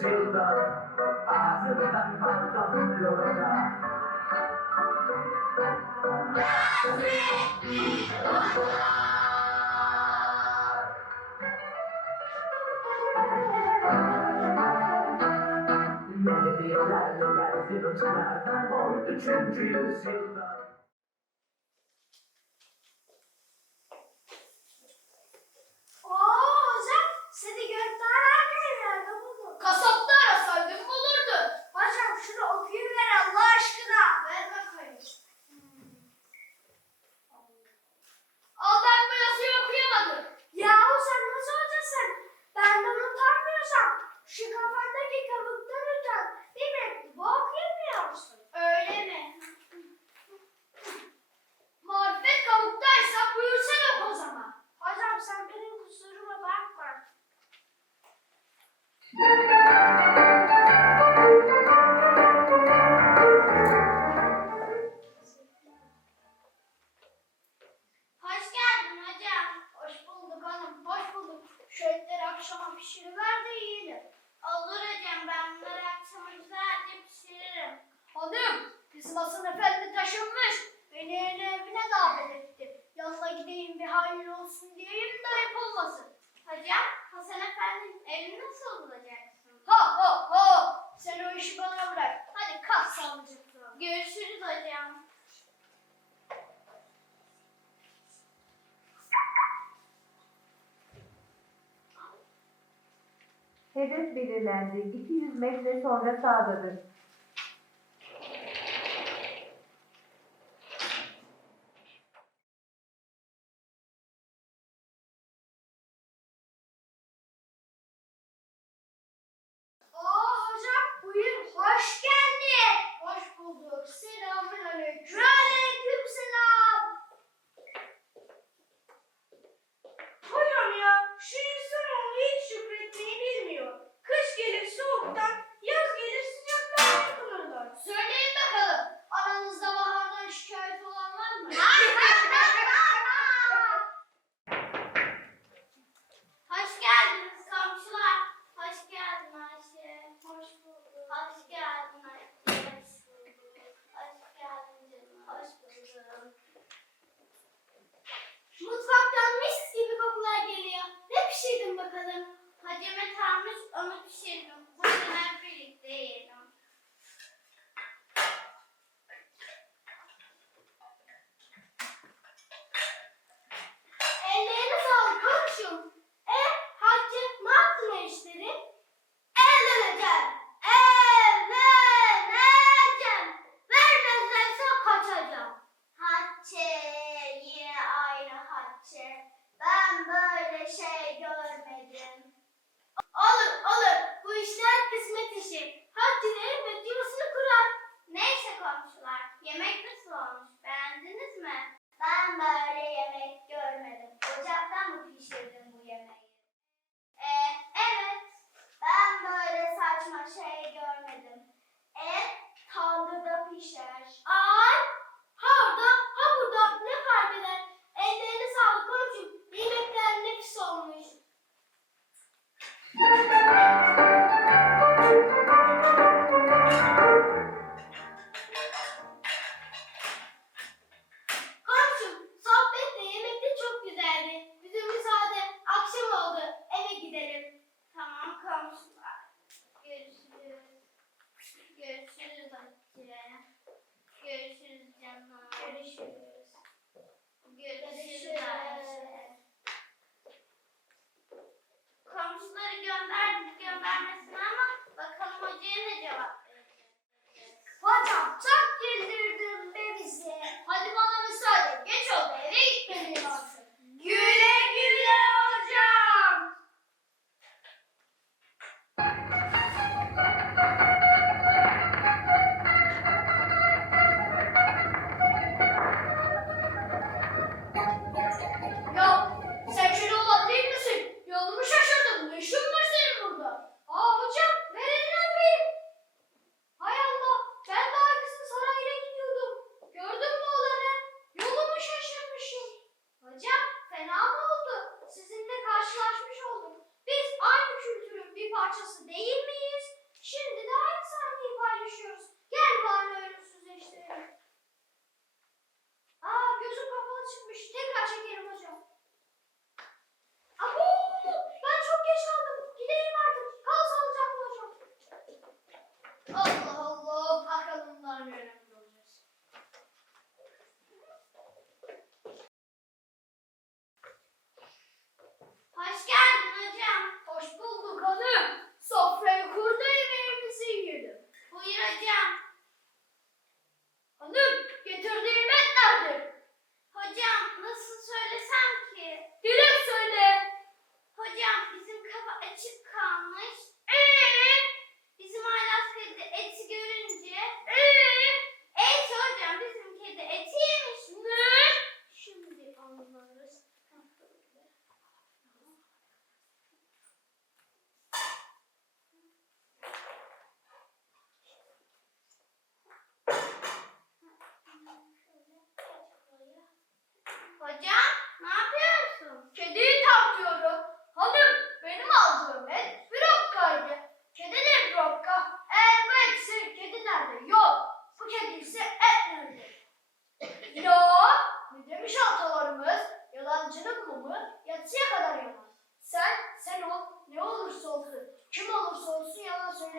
Shiva, Asana Antam Yoga. Yes, we, Melody, la la la, zero star, on the trend, real silver. aşkına. Ver bakayım. Большего Hedef belirlendi. 200 metre sonra sağdadır.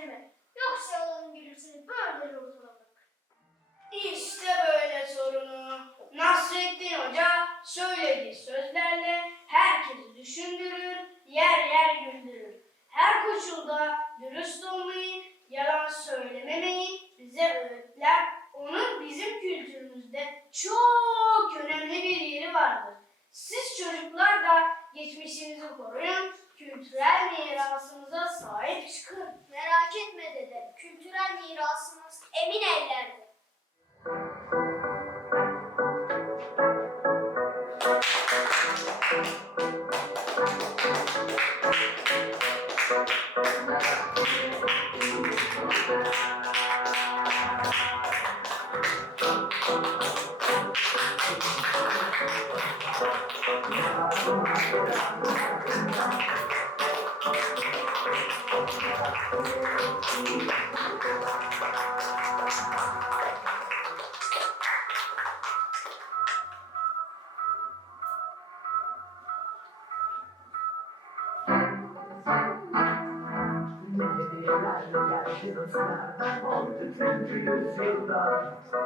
mi? Yoksa yalanın gülümsünü böyle ortalamak. İşte böyle sorunu. Nasrettin Hoca söylediği sözlerle herkesi düşündürür, yer yer güldürür. Her koşulda dürüst olmayı, yalan söylememeyi bize öğretler. Onun bizim kültürümüzde çok önemli bir yeri vardır. Siz çocuklar da geçmişinizi koruyun, kültürel mirasınıza sahip çıkın. filho de Deus.